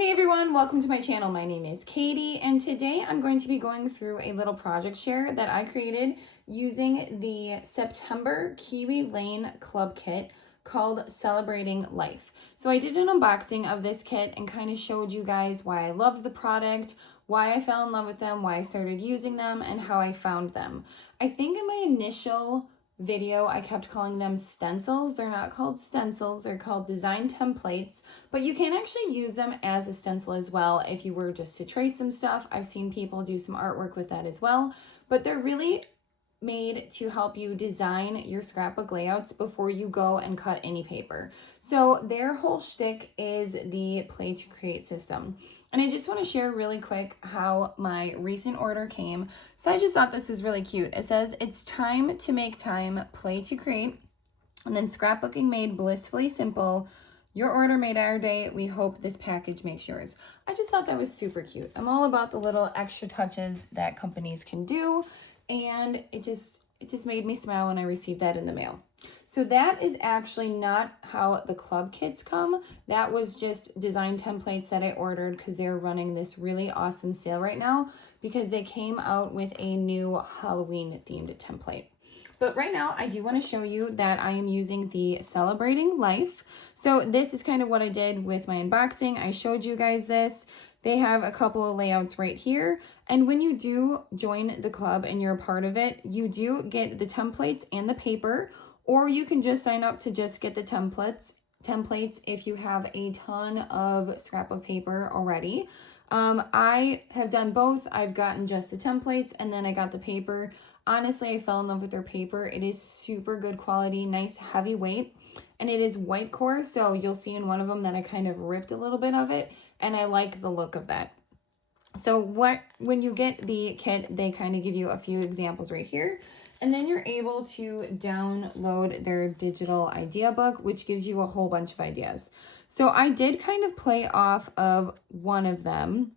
Hey everyone, welcome to my channel. My name is Katie and today I'm going to be going through a little project share that I created using the September Kiwi Lane Club Kit called Celebrating Life. So I did an unboxing of this kit and kind of showed you guys why I loved the product, why I fell in love with them, why I started using them, and how I found them. I think in my initial video I kept calling them stencils. They're not called stencils, they're called design templates, but you can actually use them as a stencil as well if you were just to trace some stuff. I've seen people do some artwork with that as well, but they're really made to help you design your scrapbook layouts before you go and cut any paper. So their whole shtick is the play to create system. And I just want to share really quick how my recent order came. So I just thought this was really cute. It says, "It's time to make time, play to create, and then scrapbooking made blissfully simple. Your order made our day. We hope this package makes yours." I just thought that was super cute. I'm all about the little extra touches that companies can do, and it just made me smile when I received that in the mail. So that is actually not how the club kits come. That was just design templates that I ordered because they're running this really awesome sale right now because they came out with a new Halloween themed template. But right now, I do want to show you that I am using the Celebrating Life. So this is kind of what I did with my unboxing. I showed you guys this. They have a couple of layouts right here. And when you do join the club and you're a part of it, you do get the templates and the paper, or you can just sign up to just get the templates if you have a ton of scrapbook paper already. I have done both. I've gotten just the templates and then I got the paper. Honestly, I fell in love with their paper. It is super good quality, nice heavy weight, and it is white core. So you'll see in one of them that I kind of ripped a little bit of it, and I like the look of that. So when you get the kit, they kind of give you a few examples right here, and then you're able to download their digital idea book, which gives you a whole bunch of ideas. So I did kind of play off of one of them,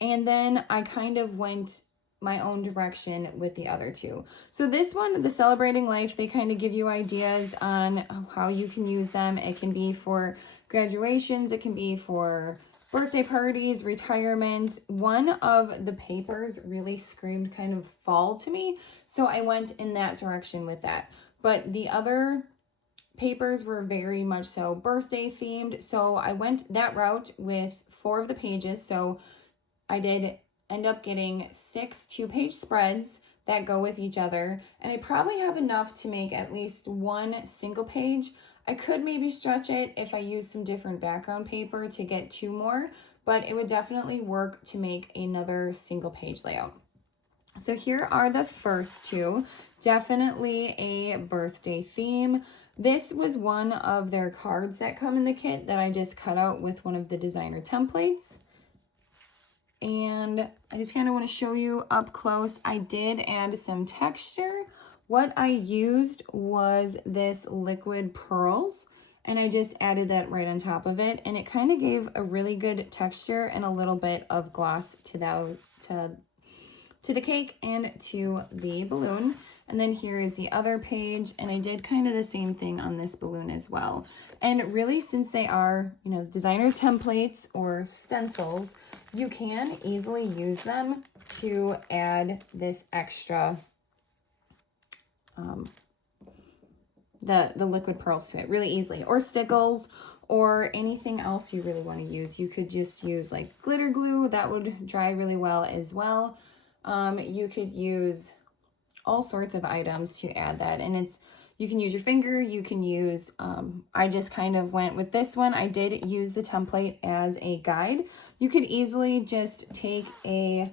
and then I kind of went my own direction with the other two. So this one, the Celebrating Life, they kind of give you ideas on how you can use them. It can be for graduations, it can be for birthday parties, retirement. One of the papers really screamed kind of fall to me, so I went in that direction with that. But the other papers were very much so birthday themed, so I went that route with 4 of the pages. So I did end up getting 6 2-page spreads that go with each other, and I probably have enough to make at least 1 single page. I could maybe stretch it if I use some different background paper to get 2 more, but it would definitely work to make another single page layout. So here are the first 2. Definitely a birthday theme. This was one of their cards that come in the kit that I just cut out with one of the designer templates. And I just kind of want to show you up close. I did add some texture. What I used was this liquid pearls, and I just added that right on top of it, and it kind of gave a really good texture and a little bit of gloss to the cake and to the balloon. And then here is the other page, and I did kind of the same thing on this balloon as well. And really, since they are, designer templates or stencils, you can easily use them to add this extra, the liquid pearls to it really easily, or stickles, or anything else you really want to use. You could just use like glitter glue. That would dry really well as well. You could use all sorts of items to add that, and you can use your finger, you can use, I just kind of went with this one. I did use the template as a guide. You could easily just take a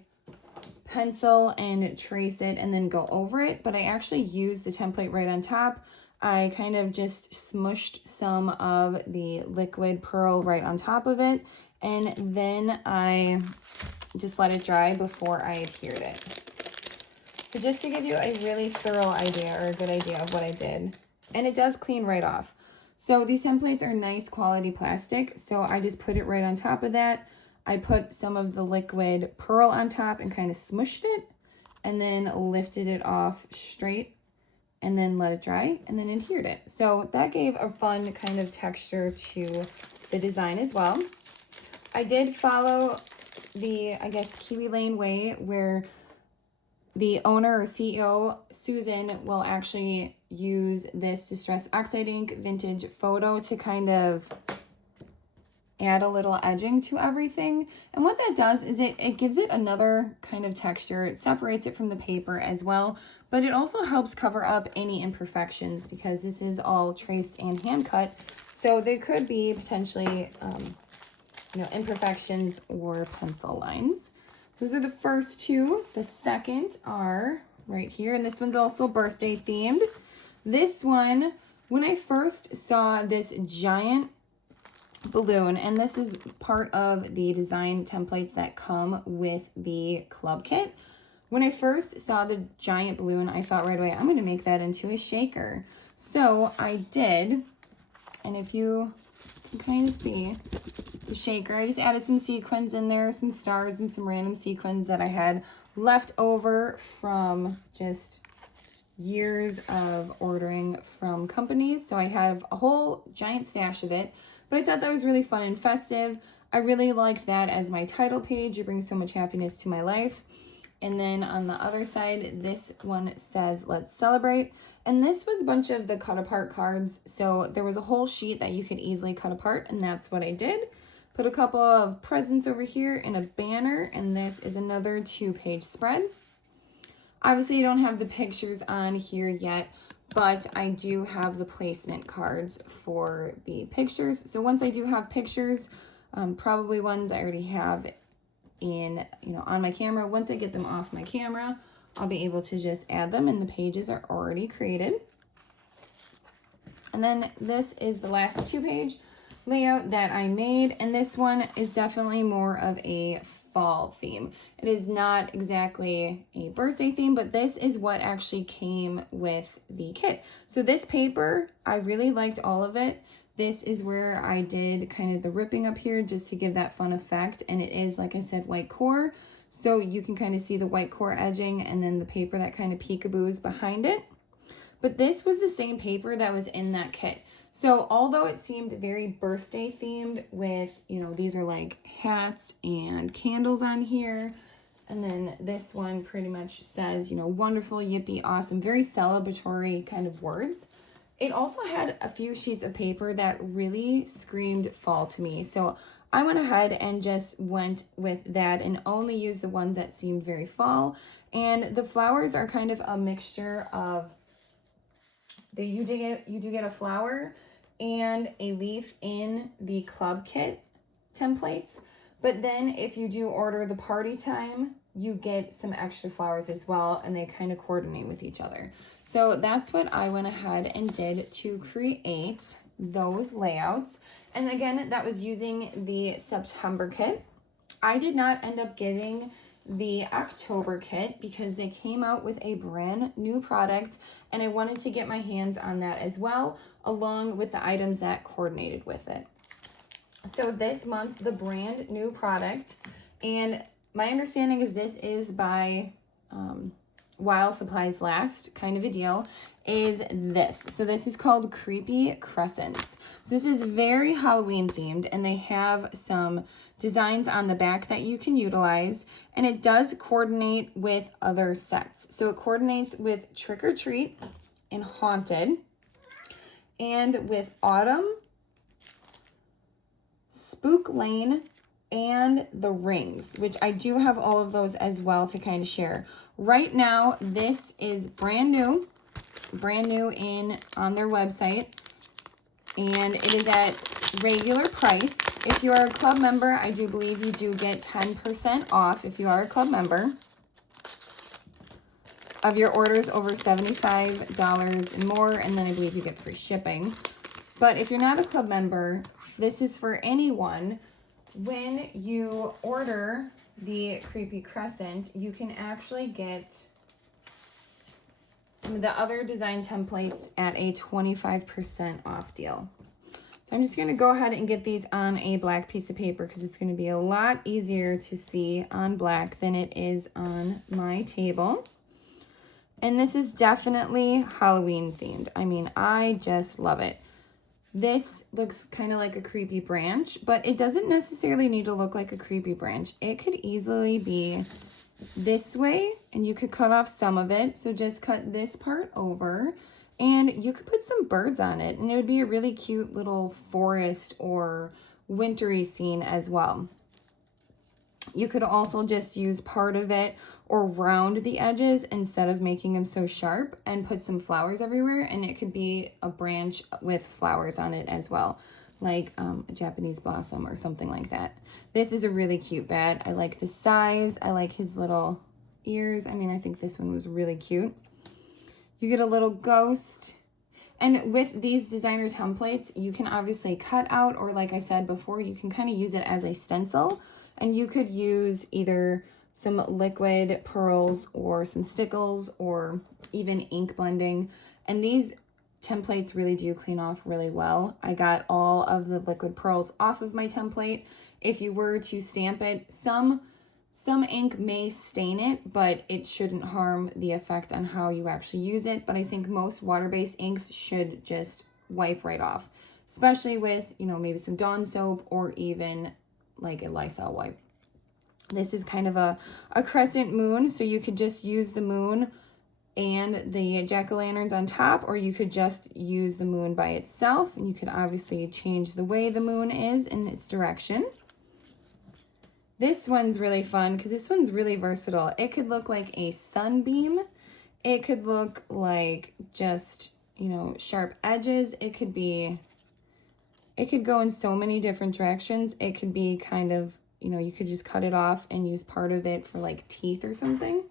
pencil and trace it and then go over it, but I actually used the template right on top. I kind of just smushed some of the liquid pearl right on top of it, and then I just let it dry before I adhered it. So just to give you a really thorough idea, or a good idea of what I did, and it does clean right off. So these templates are nice quality plastic, so I just put it right on top of that. I put some of the liquid pearl on top and kind of smushed it, and then lifted it off straight, and then let it dry, and then adhered it. So that gave a fun kind of texture to the design as well. I did follow the, I guess, Kiwi Lane way, where the owner or CEO, Susan, will actually use this Distress Oxide Ink Vintage Photo to kind of add a little edging to everything. And what that does is it gives it another kind of texture. It separates it from the paper as well, but it also helps cover up any imperfections because this is all traced and hand cut. So there could be potentially, imperfections or pencil lines. Those are the first two. The second are right here, and this one's also birthday themed. This one, when I first saw this giant balloon, and this is part of the design templates that come with the club kit. When I first saw the giant balloon, I thought right away, I'm going to make that into a shaker. So I did, and if you can kind of see the shaker, I just added some sequins in there, some stars and some random sequins that I had left over from just years of ordering from companies. So I have a whole giant stash of it, but I thought that was really fun and festive. I really liked that as my title page. It brings so much happiness to my life. And then on the other side, this one says, let's celebrate. And this was a bunch of the cut apart cards. So there was a whole sheet that you could easily cut apart, and that's what I did. Put a couple of presents over here in a banner, and this is another 2-page spread. Obviously, you don't have the pictures on here yet, but I do have the placement cards for the pictures. So once I do have pictures, probably ones I already have in, on my camera, once I get them off my camera, I'll be able to just add them, and the pages are already created. And then this is the last 2-page layout that I made, and this one is definitely more of a fall theme. It is not exactly a birthday theme, but this is what actually came with the kit. So this paper, I really liked all of it. This is where I did kind of the ripping up here just to give that fun effect, and it is, like I said, white core. So you can kind of see the white core edging and then the paper that kind of peekaboos behind it. But this was the same paper that was in that kit. So although it seemed very birthday themed with, these are like hats and candles on here. And then this one pretty much says, wonderful, yippee, awesome, very celebratory kind of words. It also had a few sheets of paper that really screamed fall to me. So I went ahead and just went with that and only used the ones that seemed very fall. And the flowers are kind of a mixture of, you do get a flower and a leaf in the club kit templates. But then if you do order the party time, you get some extra flowers as well, and they kind of coordinate with each other. So that's what I went ahead and did to create those layouts. And again, that was using the September kit. I did not end up getting the October kit because they came out with a brand new product, and I wanted to get my hands on that as well, along with the items that coordinated with it. So this month, the brand new product, and my understanding is this is by while supplies last kind of a deal, is this. So this is called Creepy Crescents. So this is very Halloween themed, and they have some designs on the back that you can utilize, and it does coordinate with other sets. So it coordinates with Trick or Treat and Haunted, and with Autumn, Spook Lane, and the Rings, which I do have all of those as well to kind of share. Right now, this is brand new in on their website, and it is at regular price. If you are a club member, I do believe you do get 10% off if you are a club member of your orders over $75 and more, and then I believe you get free shipping. But if you're not a club member, this is for anyone. When you order the Creepy Crescent, you can actually get some of the other design templates at a 25% off deal. So I'm just going to go ahead and get these on a black piece of paper because it's going to be a lot easier to see on black than it is on my table. And this is definitely Halloween themed. I mean, I just love it. This looks kind of like a creepy branch, but it doesn't necessarily need to look like a creepy branch. It could easily be this way, and you could cut off some of it. So just cut this part over, and you could put some birds on it, and it would be a really cute little forest or wintry scene as well. You could also just use part of it or round the edges instead of making them so sharp and put some flowers everywhere, and it could be a branch with flowers on it as well, like a Japanese blossom or something like that. This is a really cute bat. I like the size. I like his little ears. I mean, I think this one was really cute. You get a little ghost. And with these designer templates, you can obviously cut out, or like I said before, you can kind of use it as a stencil. And you could use either some liquid pearls or some stickles or even ink blending. And these templates really do clean off really well. I got all of the liquid pearls off of my template. If you were to stamp it, some ink may stain it, but it shouldn't harm the effect on how you actually use it. But I think most water-based inks should just wipe right off, especially with, you know, maybe some Dawn soap or even like a Lysol wipe. This is kind of a crescent moon, so you could just use the moon and the jack-o'-lanterns on top, or you could just use the moon by itself, and you could obviously change the way the moon is in its direction. This one's really fun because this one's really versatile. It could look like a sunbeam. It could look like just, you know, sharp edges. It could go in so many different directions. It could be kind of, you know, you could just cut it off and use part of it for like teeth or something.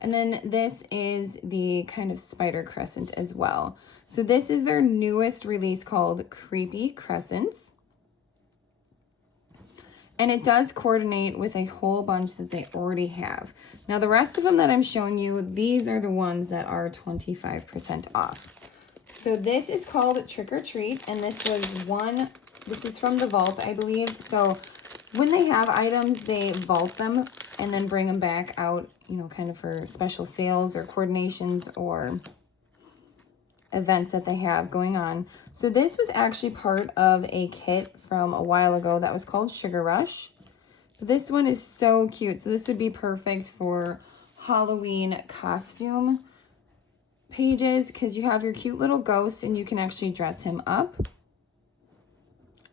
And then this is the kind of spider crescent as well. So this is their newest release called Creepy Crescents. And it does coordinate with a whole bunch that they already have. Now the rest of them that I'm showing you, these are the ones that are 25% off. So this is called Trick or Treat, and this is from the vault, I believe. So when they have items, they vault them and then bring them back out, you know, kind of for special sales or coordinations or events that they have going on. So this was actually part of a kit from a while ago that was called Sugar Rush. This one is so cute. So this would be perfect for Halloween costume pages because you have your cute little ghost and you can actually dress him up.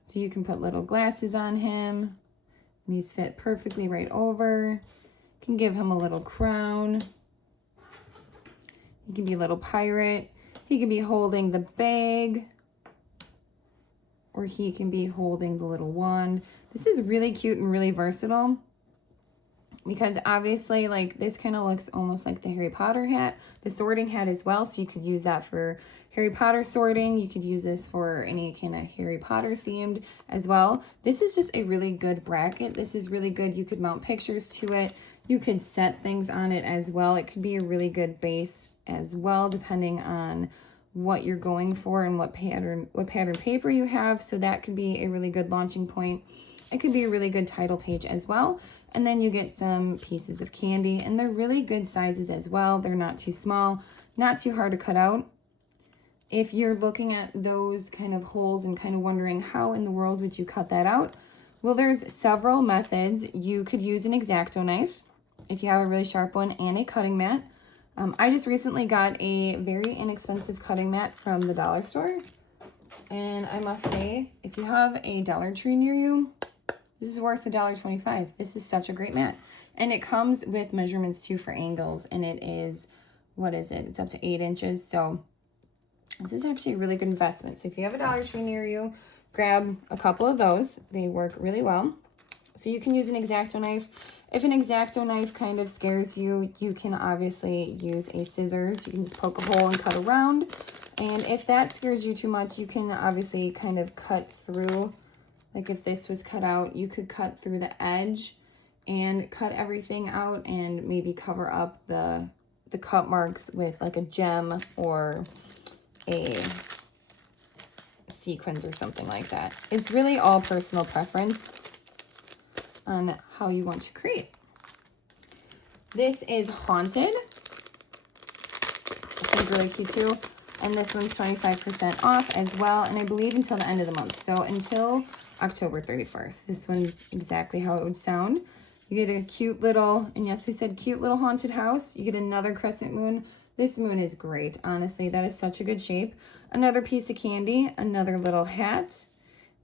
So you can put little glasses on him and these fit perfectly right over. You can give him a little crown. He can be a little pirate. He can be holding the bag, or he can be holding the little wand. This is really cute and really versatile because obviously like this kind of looks almost like the Harry Potter hat, the sorting hat as well. So you could use that for Harry Potter sorting. You could use this for any kind of Harry Potter themed as well. This is just a really good bracket. This is really good. You could mount pictures to it. You could set things on it as well. It could be a really good base as well, depending on what you're going for and what pattern paper you have. So that could be a really good launching point. It could be a really good title page as well. And then you get some pieces of candy, and they're really good sizes as well. They're not too small, not too hard to cut out. If you're looking at those kind of holes and kind of wondering how in the world would you cut that out, well, there's several methods. You could use an X-Acto knife if you have a really sharp one, and a cutting mat. I just recently got a very inexpensive cutting mat from the dollar store. And I must say, if you have a Dollar Tree near you, this is worth $1.25. This is such a great mat. And it comes with measurements too for angles. And it is, what is it? It's up to 8 inches. So this is actually a really good investment. So if you have a Dollar Tree near you, grab a couple of those. They work really well. So you can use an X-Acto knife. If an X-Acto knife kind of scares you, you can obviously use a scissors. You can just poke a hole and cut around. And if that scares you too much, you can obviously kind of cut through. Like if this was cut out, you could cut through the edge and cut everything out and maybe cover up the cut marks with like a gem or a sequins or something like that. It's really all personal preference on how you want to create. This is Haunted. I think really cute too. And this one's 25% off as well. And I believe until the end of the month. So until October 31st. This one's exactly how it would sound. You get a cute little, and yes, I said cute little haunted house. You get another crescent moon. This moon is great. Honestly, that is such a good shape. Another piece of candy, another little hat,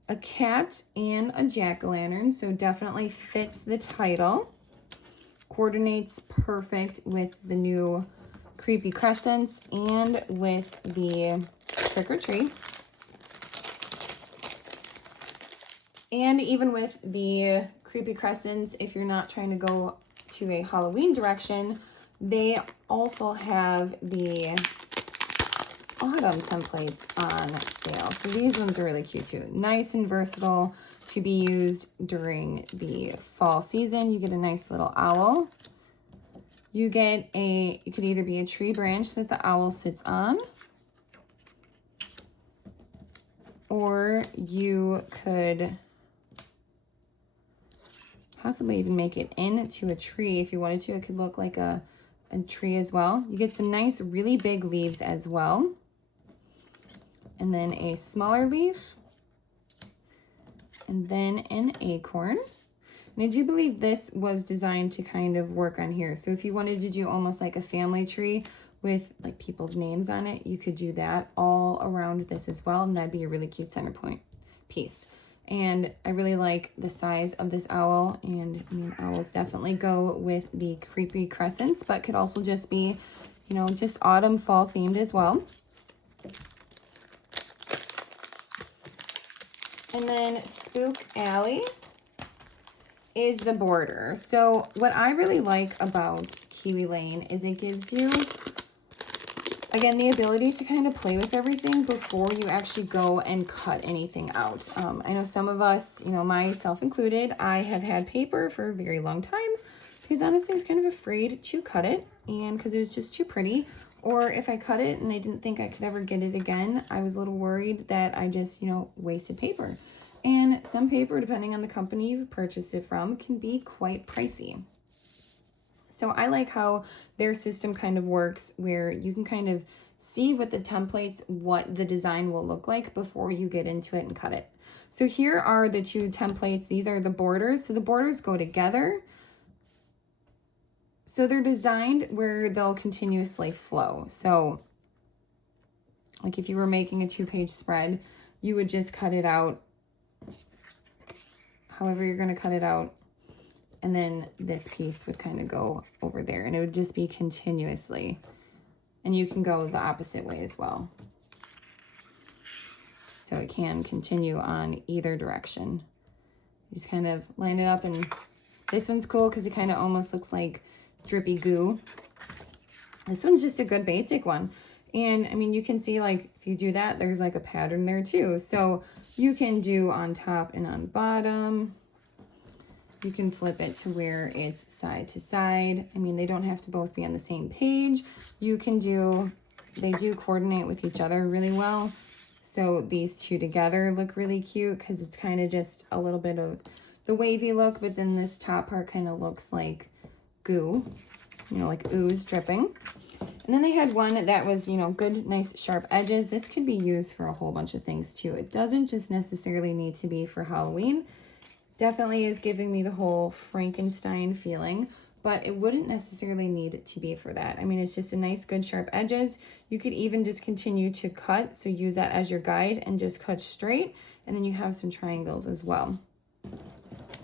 a cat, and a jack-o'-lantern. So definitely fits the title. Coordinates perfect with the new creepy crescents and with the trick or treat. And even with the creepy crescents, if you're not trying to go to a Halloween direction, they also have the autumn templates on sale. So these ones are really cute too. Nice and versatile to be used during the fall season. You get a nice little owl. You get it could either be a tree branch that the owl sits on, or you could possibly even make it into a tree if you wanted to. It could look like a tree as well. You get some nice, really big leaves as well. And then a smaller leaf. And then an acorn. And I do believe this was designed to kind of work on here. So if you wanted to do almost like a family tree with like people's names on it, you could do that all around this as well. And that'd be a really cute center point piece. And I really like the size of this owl. And I mean, owls definitely go with the creepy crescents, but could also just be, you know, just autumn, fall themed as well. And then Spook Alley is the border. So what I really like about Kiwi Lane is it gives you, again, the ability to kind of play with everything before you actually go and cut anything out. I know some of us, you know, myself included, I have had paper for a very long time because honestly I was kind of afraid to cut it, and because it was just too pretty. Or if I cut it and I didn't think I could ever get it again, I was a little worried that I just, you know, wasted paper. And some paper, depending on the company you've purchased it from, can be quite pricey. So I like how their system kind of works where you can kind of see with the templates what the design will look like before you get into it and cut it. So here are the two templates. These are the borders. So the borders go together. So they're designed where they'll continuously flow. So like if you were making a 2-page spread, you would just cut it out however you're going to cut it out, and then this piece would kind of go over there, and it would just be continuously. And you can go the opposite way as well. So it can continue on either direction. You just kind of line it up, and this one's cool because it kind of almost looks like drippy goo. This one's just a good basic one. And I mean, you can see like if you do that, there's like a pattern there too. So you can do on top and on bottom. You can flip it to where it's side to side. I mean, they don't have to both be on the same page. You can do, they do coordinate with each other really well. So these two together look really cute because it's kind of just a little bit of the wavy look, but then this top part kind of looks like goo, you know, like ooze dripping. And then they had one that was, you know, good, nice, sharp edges. This could be used for a whole bunch of things too. It doesn't just necessarily need to be for Halloween. Definitely is giving me the whole Frankenstein feeling, but it wouldn't necessarily need it to be for that. I mean, it's just a nice, good, sharp edges. You could even just continue to cut. So use that as your guide and just cut straight. And then you have some triangles as well.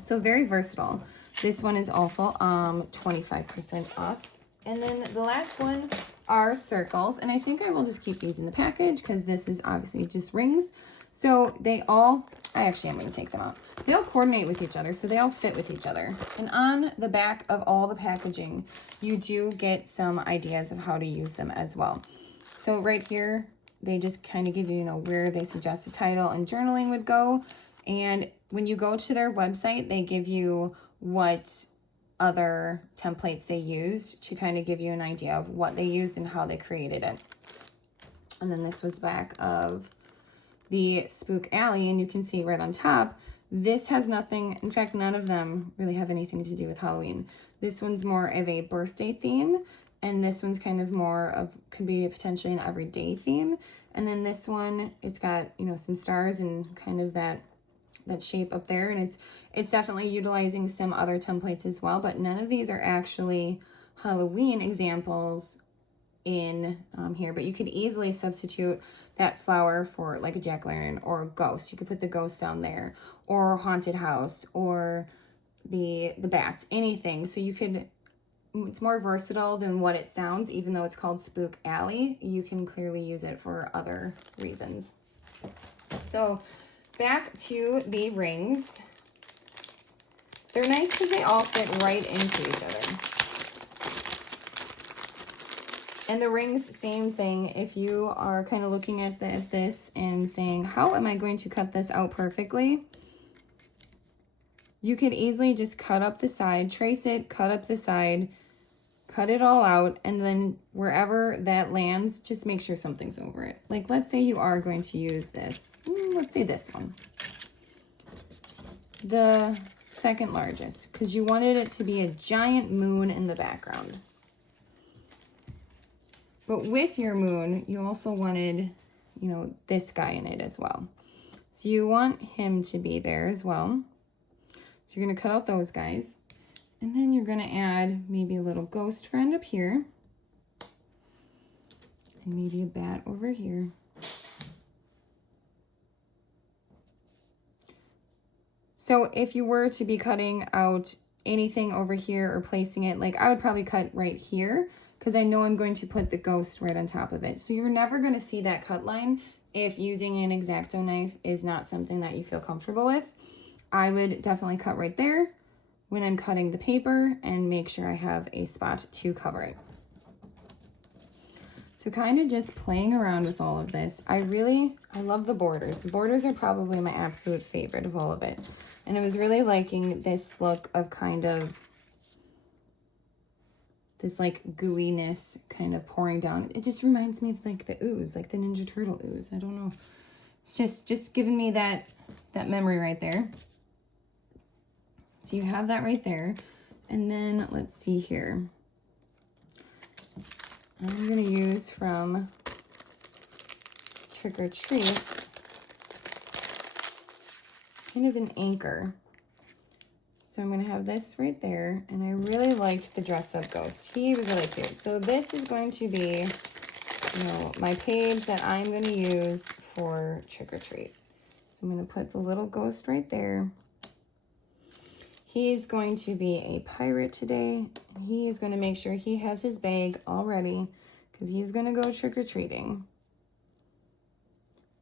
So very versatile. This one is also 25% off. And then the last one are circles. And I think I will just keep these in the package because this is obviously just rings. So they all, I actually am going to take them out. They all coordinate with each other, so they all fit with each other. And on the back of all the packaging, you do get some ideas of how to use them as well. So right here, they just kind of give you, you know, where they suggest the title and journaling would go. And when you go to their website, they give you what other templates they used to kind of give you an idea of what they used and how they created it. And then this was back of the Spook Alley, and you can see right on top, this has nothing, in fact, none of them really have anything to do with Halloween. This one's more of a birthday theme, And this one's kind of more of, could be potentially an everyday theme. And then this one, it's got, you know, some stars and kind of that shape up there. And it's definitely utilizing some other templates as well, but none of these are actually Halloween examples in here. But you could easily substitute that flower for like a jack-o'-lantern or a ghost. You could put the ghost down there, or haunted house, or the bats, anything. So you could, it's more versatile than what it sounds. Even though it's called Spook Alley, you can clearly use it for other reasons. So back to the rings. They're nice because they all fit right into each other. And the rings, same thing. If you are kind of looking at this and saying, how am I going to cut this out perfectly? You could easily just cut up the side, trace it, cut up the side, cut it all out, and then wherever that lands, just make sure something's over it. Like, let's say you are going to use this. Let's say this one. The second largest, because you wanted it to be a giant moon in the background. But with your moon, you also wanted, you know, this guy in it as well. So you want him to be there as well. So you're going to cut out those guys. And then you're going to add maybe a little ghost friend up here. And maybe a bat over here. So if you were to be cutting out anything over here or placing it, like I would probably cut right here, because I know I'm going to put the ghost right on top of it. So you're never going to see that cut line if using an X-Acto knife is not something that you feel comfortable with. I would definitely cut right there when I'm cutting the paper and make sure I have a spot to cover it. So kind of just playing around with all of this. I love the borders. The borders are probably my absolute favorite of all of it. And I was really liking this look of kind of this like gooiness kind of pouring down. It just reminds me of like the ooze, like the Ninja Turtle ooze. I don't know. It's just giving me that memory right there. So you have that right there. And then let's see here. I'm going to use from Trick or Treat kind of an anchor. So I'm going to have this right there. And I really liked the dress up ghost. He was really cute. So this is going to be, you know, my page that I'm going to use for Trick or Treat. So I'm going to put the little ghost right there. He's going to be a pirate today. He is going to make sure he has his bag all ready because he's going to go trick-or-treating.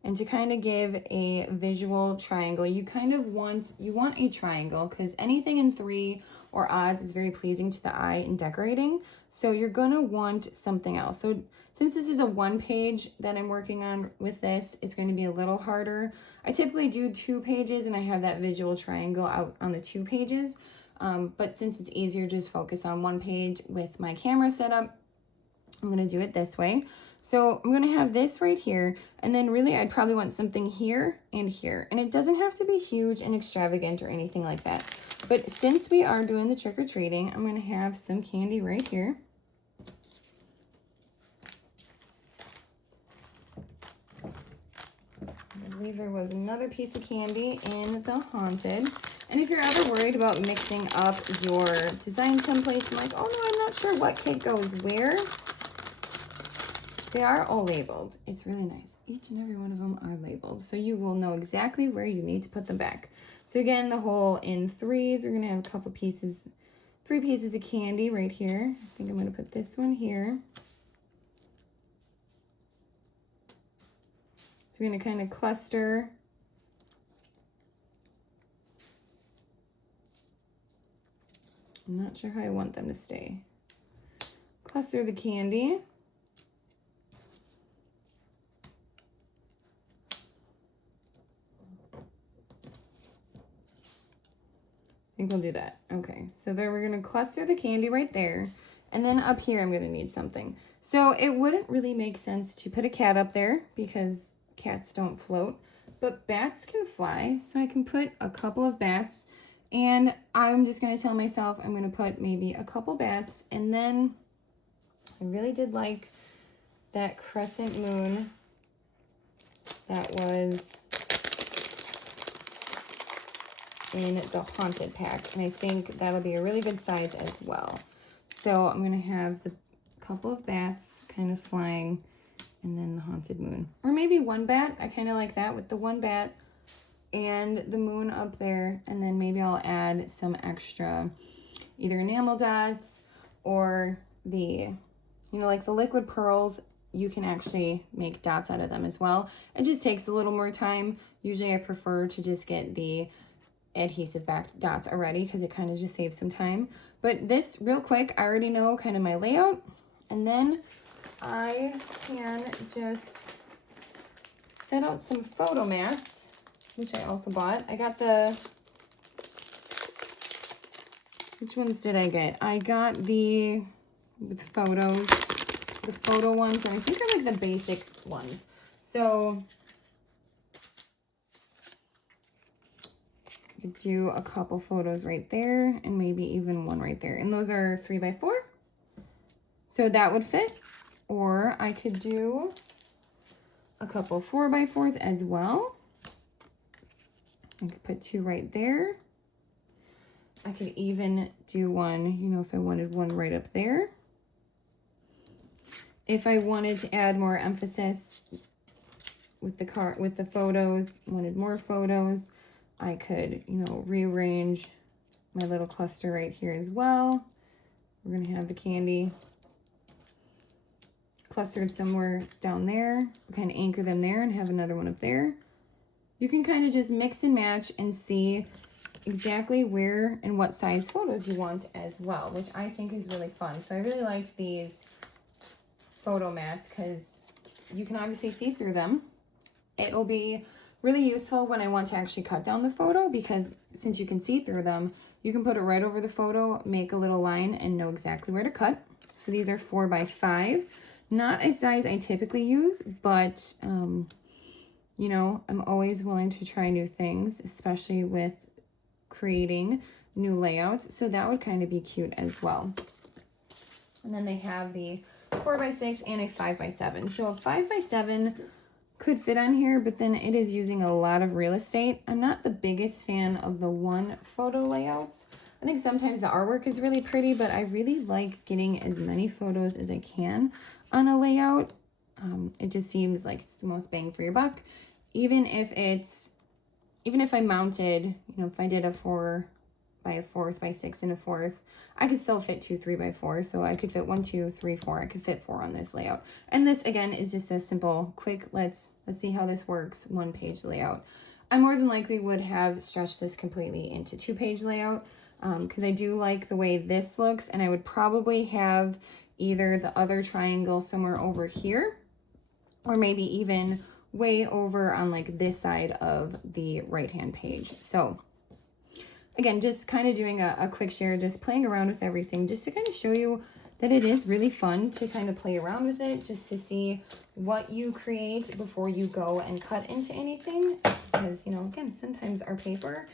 And to kind of give a visual triangle, you want a triangle because anything in 3 or odds is very pleasing to the eye in decorating. So you're going to want something else. So since this is a 1 page that I'm working on with this, it's going to be a little harder. I typically do 2 pages and I have that visual triangle out on the 2 pages. But since it's easier, just focus on 1 page with my camera setup. I'm going to do it this way. So I'm going to have this right here, and then really I'd probably want something here and here. And it doesn't have to be huge and extravagant or anything like that. But since we are doing the trick-or-treating, I'm going to have some candy right here. I believe there was another piece of candy in the Haunted. And if you're ever worried about mixing up your design templates, I'm like, oh no, I'm not sure what cake goes where. They are all labeled. It's really nice. Each and every one of them are labeled. So you will know exactly where you need to put them back. So again, the whole in 3s, we're going to have a couple pieces, 3 pieces of candy right here. I think I'm going to put this one here. So we're going to kind of cluster. I'm not sure how I want them to stay. Cluster the candy. I think we'll do that. Okay, so there we're gonna cluster the candy right there. And then up here, I'm gonna need something. So it wouldn't really make sense to put a cat up there because cats don't float, but bats can fly. So I can put a couple of bats, and I'm just gonna tell myself I'm gonna put maybe a couple bats, and then I really did like that crescent moon that was in the Haunted pack. And I think that'll be a really good size as well. So I'm going to have the couple of bats kind of flying and then the Haunted moon. Or maybe one bat. I kind of like that with the one bat and the moon up there. And then maybe I'll add some extra either enamel dots or the, like the liquid pearls. You can actually make dots out of them as well. It just takes a little more time. Usually I prefer to just get the adhesive backed dots already because it kind of just saves some time. But this, real quick, I already know kind of my layout. And then I can just set out some photo mats, which I also bought. I got which ones did I get? I got the photos, the photo ones, and I think they're like the basic ones. So I could do a couple photos right there and maybe even one right there. And those are 3x4. So that would fit. Or I could do a couple 4x4s as well. I could put 2 right there. I could even do one, if I wanted one right up there. If I wanted to add more emphasis with the photos, wanted more photos, I could, rearrange my little cluster right here as well. We're gonna have the candy clustered somewhere down there. Kind of anchor them there and have another one up there. You can kind of just mix and match and see exactly where and what size photos you want as well, which I think is really fun. So I really liked these photo mats because you can obviously see through them. It'll be really useful when I want to actually cut down the photo because since you can see through them, you can put it right over the photo, make a little line, and know exactly where to cut. So these are 4x5. Not a size I typically use, but I'm always willing to try new things, especially with creating new layouts. So that would kind of be cute as well. And then they have the 4x6 and a 5x7. So a 5x7 could fit on here, but then it is using a lot of real estate. I'm not the biggest fan of the one photo layouts. I think sometimes the artwork is really pretty, but I really like getting as many photos as I can on a layout. It just seems like it's the most bang for your buck. Even if I mounted, if I did a 4x4 and a 4th, I could still fit 2 3x4. So I could fit 1, 2, 3, 4. I could fit 4 on this layout. And this again is just a simple, quick, let's see how this works, 1-page layout. I more than likely would have stretched this completely into 2-page layout because I do like the way this looks, and I would probably have either the other triangle somewhere over here or maybe even way over on like this side of the right-hand page. So again, just kind of doing a quick share, just playing around with everything, just to kind of show you that it is really fun to kind of play around with it, just to see what you create before you go and cut into anything. Because, again, sometimes our paper,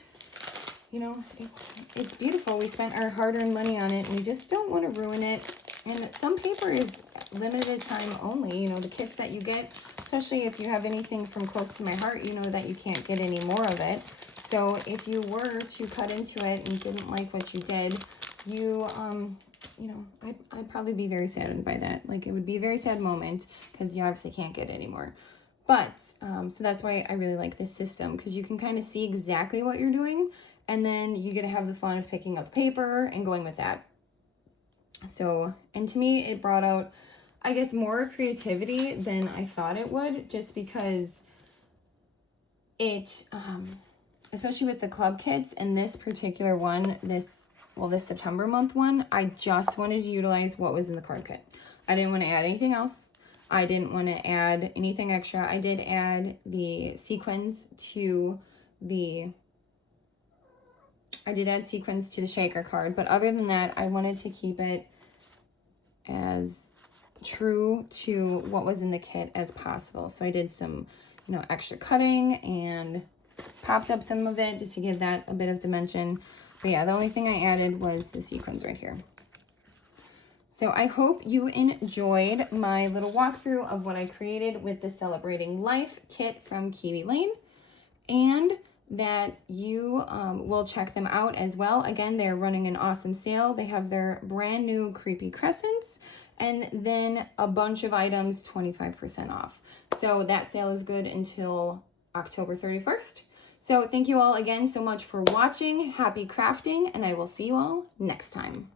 it's beautiful. We spent our hard-earned money on it, and we just don't want to ruin it. And some paper is limited time only. The kits that you get, especially if you have anything from close to my heart, you know that you can't get any more of it. So if you were to cut into it and didn't like what you did, I'd probably be very saddened by that. Like, it would be a very sad moment because you obviously can't get any more. But, so that's why I really like this system, because you can kind of see exactly what you're doing, and then you get to have the fun of picking up paper and going with that. So, and to me, it brought out, I guess, more creativity than I thought it would, just because it, especially with the club kits and this particular one, this September month one, I just wanted to utilize what was in the card kit. I didn't want to add anything else. I didn't want to add anything extra. I did add the sequins to the shaker card, but other than that, I wanted to keep it as true to what was in the kit as possible. So I did some, extra cutting and popped up some of it just to give that a bit of dimension. But yeah, the only thing I added was the sequins right here. So I hope you enjoyed my little walkthrough of what I created with the Celebrating Life kit from Kiwi Lane, and that you will check them out as well. Again, they're running an awesome sale. They have their brand new creepy crescents and then a bunch of items 25% off. So that sale is good until October 31st. So thank you all again so much for watching. Happy crafting, and I will see you all next time.